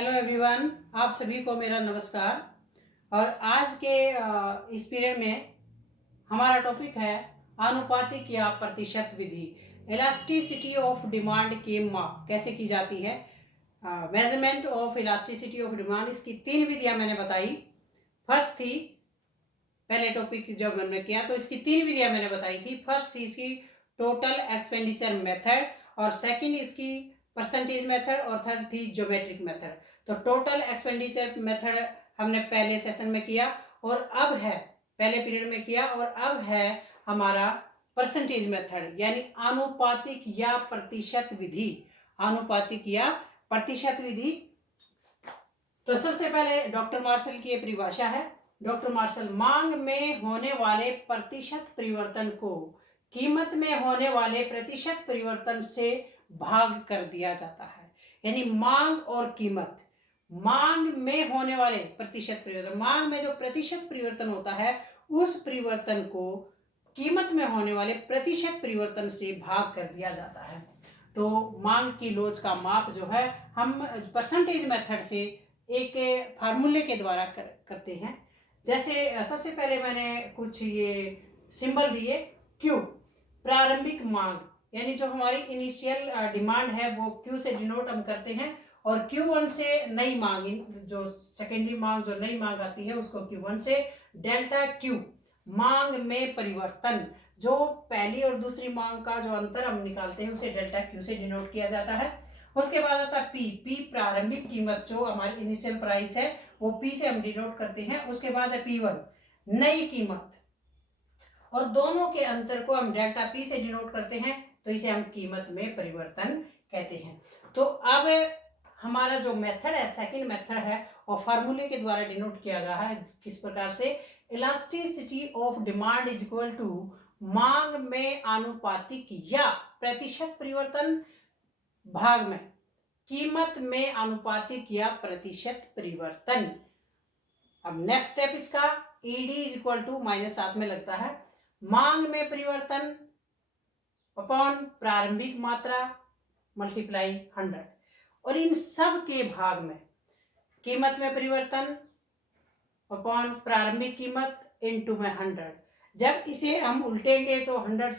Hello everyone, आप सभी को मेरा नमस्कार। और आज के इस पीरियड में हमारा टॉपिक है आनुपातिक या प्रतिशत विधि। इलास्टिसिटी ऑफ डिमांड की माप कैसे की जाती है, measurement of elasticity of demand. इसकी 3 विधियां मैंने बताई। फर्स्ट थी, पहले टॉपिक जब हमने किया तो इसकी 3 विधियां मैंने बताई थी। फर्स्ट थी इसकी टोटल एक्सपेंडिचर मेथड, और सेकंड इसकी परसेंटेज मेथड, और थर्ड थी ज्योमेट्रिक मेथड। तो टोटल एक्सपेंडिचर मेथड हमने पहले सेशन में किया, और अब है पहले पीरियड में किया, और अब है हमारा परसेंटेज मेथड यानी आनुपातिक या प्रतिशत विधि। आनुपातिक या प्रतिशत विधि। तो सबसे पहले डॉक्टर मार्शल की ये परिभाषा है। डॉक्टर मार्शल, मांग में होने वाले प्रतिशत परिवर्तन को कीमत में होने वाले प्रतिशत परिवर्तन से भाग कर दिया जाता है। यानी मांग और कीमत, मांग में होने वाले प्रतिशत परिवर्तन, मांग में जो प्रतिशत परिवर्तन होता है उस परिवर्तन को कीमत में होने वाले प्रतिशत परिवर्तन से भाग कर दिया जाता है। तो मांग की लोच का माप जो है हम परसेंटेज मेथड से एक फार्मूले के द्वारा करते हैं। जैसे सबसे पहले मैंने कुछ ये सिंबल दिए। क्यू प्रारंभिक मांग, यानी जो हमारी इनिशियल डिमांड है वो क्यू से डिनोट हम करते हैं, और Q1 से नई मांग, जो सेकेंडरी मांग, जो नई मांग आती है उसको Q1 से। डेल्टा Q मांग में परिवर्तन, जो पहली और दूसरी मांग का जो अंतर हम निकालते हैं उसे डेल्टा Q से डिनोट किया जाता है। उसके बाद आता है P प्रारंभिक कीमत, जो हमारी इनिशियल प्राइस है वो P से हम डिनोट करते हैं। उसके बाद है P1 नई कीमत, और दोनों के अंतर को हम डेल्टा P से डिनोट करते हैं, तो इसे हम कीमत में परिवर्तन कहते हैं। तो अब हमारा जो मेथड है, सेकंड मेथड है, और फार्मूले के द्वारा डिनोट किया गया है किस प्रकार से। Elasticity of demand is equal to मांग में आनुपातिक या प्रतिशत परिवर्तन भाग में कीमत में आनुपातिक या प्रतिशत परिवर्तन। अब नेक्स्ट स्टेप इसका ED is equal to minus साथ में लगता है मांग में परिवर्तन अपॉन प्रारंभिक मात्रा मल्टीप्लाई 100, और इन सब के भाग में कीमत में परिवर्तन अपॉन प्रारंभिक कीमत इनटू में 100। जब इसे हम उल्टेंगे तो 100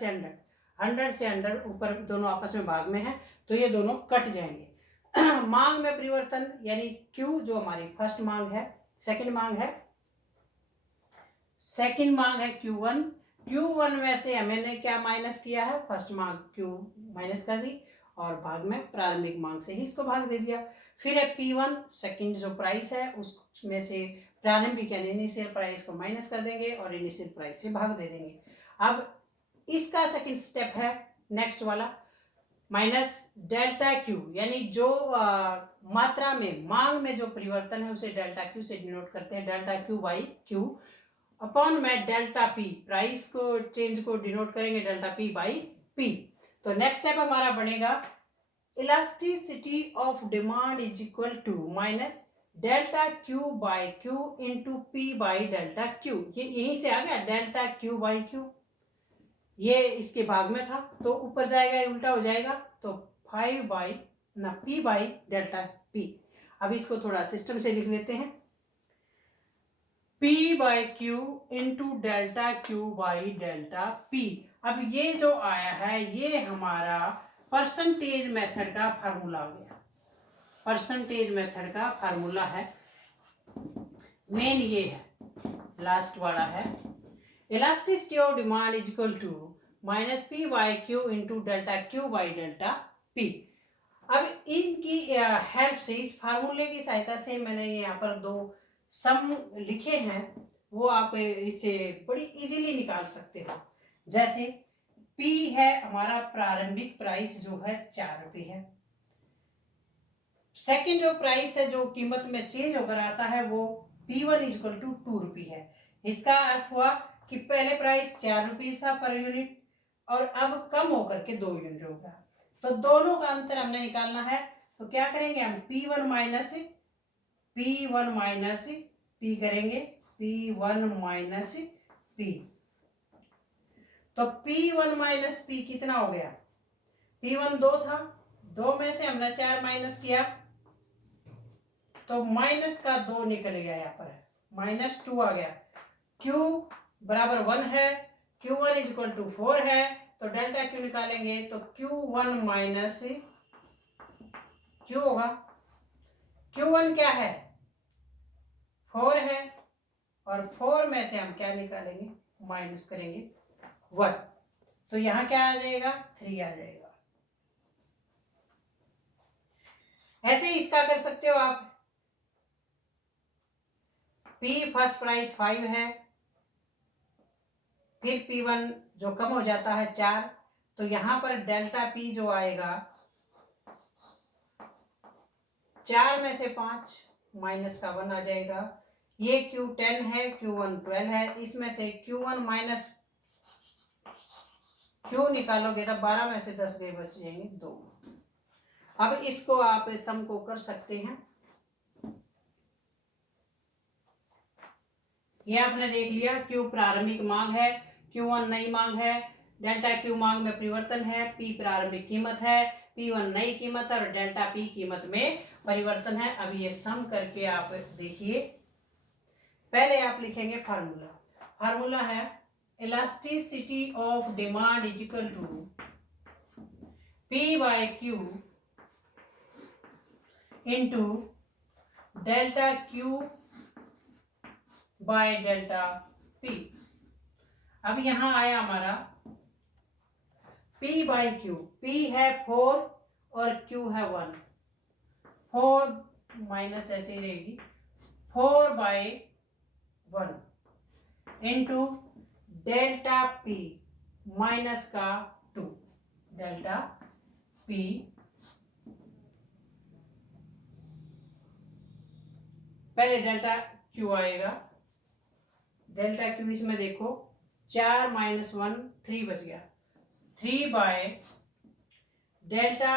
से 100 ऊपर दोनों आपस में भाग में है, तो ये दोनों कट जाएंगे। मांग में परिवर्तन यानी Q जो हमारी फर्स्ट मांग है, सेकंड मांग है, सेकंड मांग है Q1 में से हमने क्या माइनस किया है, फर्स्ट मांग Q माइनस कर दी, और भाग में प्रारंभिक मांग से ही इसको भाग दे दिया। फिर है P1 सेकंड जो प्राइस है उसमें से प्रारंभिक यानी इनिशियल प्राइस को माइनस कर देंगे और इनिशियल प्राइस से भाग दे देंगे। अब इसका सेकंड स्टेप है नेक्स्ट वाला, माइनस डेल्टा Q, यानी जो मात्रा में मांग में जो परिवर्तन है उसे डेल्टा Q से डिनोट करते हैं, delta Q by Q upon में डेल्टा P, प्राइस को चेंज को डिनोट करेंगे डेल्टा P बाई P। तो नेक्स्ट स्टेप हमारा बनेगा elasticity of demand is equal to minus delta Q by Q into P by delta Q। ये यहीं से आ गया डेल्टा Q बाई Q, ये इसके भाग में था तो ऊपर जाएगा, ये उल्टा हो जाएगा, तो 5 बाई ना P बाई डेल्टा P। अब इसको थोड़ा सिस्टम से लिख लेते हैं, P by Q into delta Q by delta P। अब ये जो आया है ये हमारा परसेंटेज मेथड का फार्मूला आ गया। परसेंटेज मेथड का फार्मूला है, मेन ये है, लास्ट वाला है elasticity of demand is equal to minus P by Q into delta Q by delta P। अब इनकी हेल्प से, इस फार्मूले की सहायता से मैंने यहाँ पर दो सम लिखे हैं, वो आप इसे बड़ी इजीली निकाल सकते हो। जैसे P है हमारा प्रारंभिक प्राइस जो है 4 रुपये है, सेकंड जो प्राइस है जो कीमत में चेंज होकर आता है वो P1 इज इक्वल टू 2 रुपये है। इसका अर्थ हुआ कि पहले प्राइस 4 रुपये था पर यूनिट, और अब कम होकर के 2 यूनिट होगा, तो दोनों का अंतर हमने निकालना है। तो क्या करेंगे हम, P1 माइनस P करेंगे, P1 माइनस P। तो P1 माइनस P कितना हो गया, P1 2 था, 2 में से हमने 4 माइनस किया तो माइनस का 2 निकल गया, यहाँ पर -2 आ गया। Q बराबर 1 है, Q1 इज इक्वल टू 4 है, तो डेल्टा Q निकालेंगे तो Q1 माइनस Q होगा। Q1 क्या है? 4 है, और 4 में से हम क्या निकालेंगे? माइनस करेंगे 1, तो यहाँ क्या आ जाएगा? 3 आ जाएगा। ऐसे ही इसका कर सकते हो आप। P फर्स्ट प्राइस 5 है, फिर P1 जो कम हो जाता है 4, तो यहाँ पर डेल्टा P जो आएगा 4 में से 5 माइनस का 1 आ जाएगा। ये Q10 है, Q1 12 है, इसमें से Q1 माइनस Q निकालोगे तब 12 में से 10 गए, बच जाएंगे 2। अब इसको आप सम को कर सकते हैं। ये आपने देख लिया, Q प्रारंभिक मांग है, Q1 नई मांग है, डेल्टा Q मांग में परिवर्तन है, P प्रारंभिक कीमत है, P1 नई कीमत है, और डेल्टा P कीमत में परिवर्तन है। अब ये सम करके आप देखिए। पहले आप लिखेंगे फार्मूला। फार्मूला है elasticity of demand is equal to P by Q into delta Q by delta P। अब यहां आया हमारा P बाई Q। P है 4 और Q है 1। 4 माइनस ऐसे ही रहेगी, 4 by 1 into delta P minus का 2। डेल्टा P पहले डेल्टा Q आएगा। डेल्टा Q इसमें देखो 4 माइनस 1 3 बच गया, 3 by delta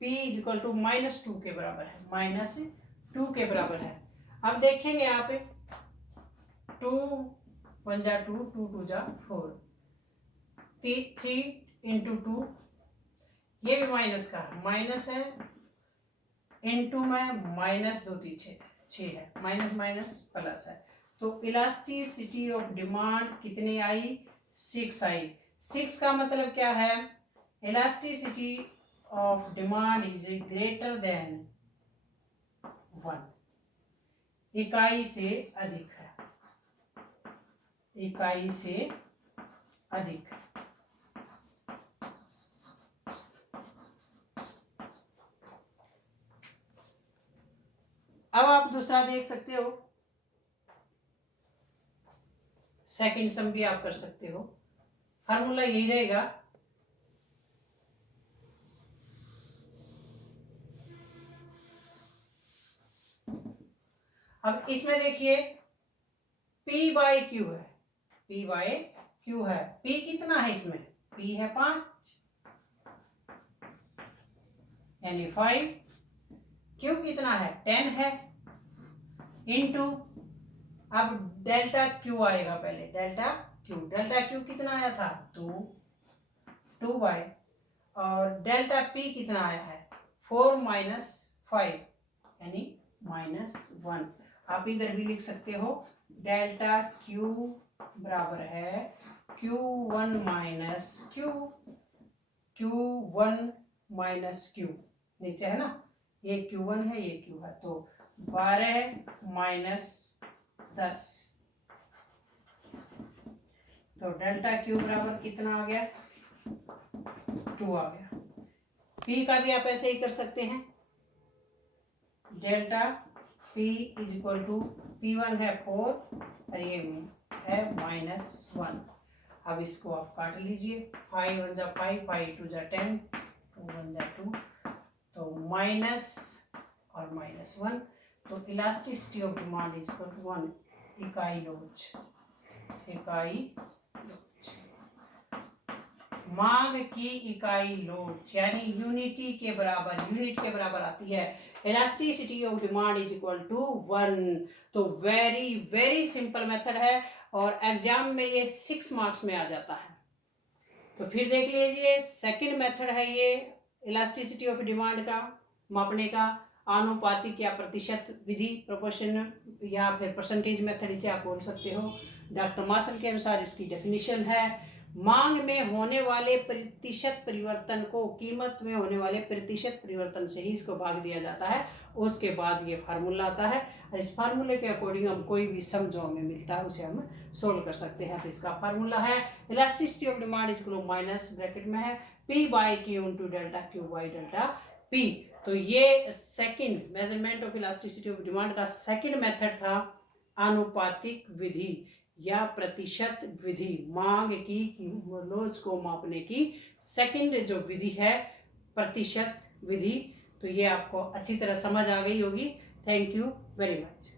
P is equal to -2 के बराबर है, -2 के बराबर है। अब देखेंगे यहाँ पे 2 1 जा 2, 2 2 जा 4, 3 इंटू 2, ये भी माइनस का माइनस है, इंटू में -2 3 6 है, माइनस माइनस प्लस है। तो इलास्टिसिटी ऑफ डिमांड कितनी आई? 6 आई। 6 का मतलब क्या है? Elasticity of demand is greater than 1, इकाई से अधिक है, इकाई से अधिक। अब आप दूसरा देख सकते हो, सेकंड सम भी आप कर सकते हो। फार्मूला यही रहेगा, अब इसमें देखिए P बाई Q है, P बाई Q है। P कितना है इसमें? P है 5 यानी 5। Q कितना है? 10 है, इंटू अब डेल्टा Q आएगा पहले, डेल्टा Q कितना आया था? 2 बाई, और डेल्टा P कितना आया है? 4 माइनस 5 यानी -1। आप इधर भी लिख सकते हो, डेल्टा Q बराबर है Q1 minus Q1 minus Q, नीचे है ना, ये Q1 है, ये Q है, तो 12 माइनस 10, तो डेल्टा Q बराबर कितना आ गया? 2 आ गया। P का भी आप ऐसे ही कर सकते हैं, delta P is equal to P1 है 4 और ये है -1। अब इसको आप काट लीजिए, 5 1 जा 5, 5 2 जा 10, 2 1 जा 2, तो माइनस और -1, तो elasticity of demand is equal to 1, इकाई लोच, इकाई लोच, मांग की इकाई लोच यानी यूनिटी के बराबर, यूनिट के बराबर आती है। Elasticity of demand is equal to 1। तो वेरी वेरी सिंपल मेथड है, और एग्जाम में ये 6 मार्क्स में आ जाता है। तो फिर देख लीजिए, सेकंड मेथड है ये इलास्टिसिटी ऑफ डिमांड का मापने का। आनुपातिक या प्रतिशत विधि, प्रोपोर्शन या फिर परसेंटेज मेथड इसे आप बोल सकते हो। डॉक्टर मार्शल के अनुसार इसकी डेफिनेशन है, मांग में होने वाले प्रतिशत परिवर्तन को कीमत में होने वाले प्रतिशत परिवर्तन से ही इसको भाग दिया जाता है, उसके बाद ये फार्मूला आता है। और इस फार्मूले के अकॉर्डिंग हम कोई भी सम जो हमें मिलता है उसे हम सोल्व कर सकते हैं। तो इसका फार्मूला है elasticity of demand is equal minus bracket में है P by Q into delta Q by delta P। तो ये second measurement of elasticity of demand का सेकंड मेथड था आनुपातिक विधि या प्रतिशत विधि, मांग की लोच को मापने की सेकंड जो विधि है प्रतिशत विधि। तो ये आपको अच्छी तरह समझ आ गई होगी। Thank you very much.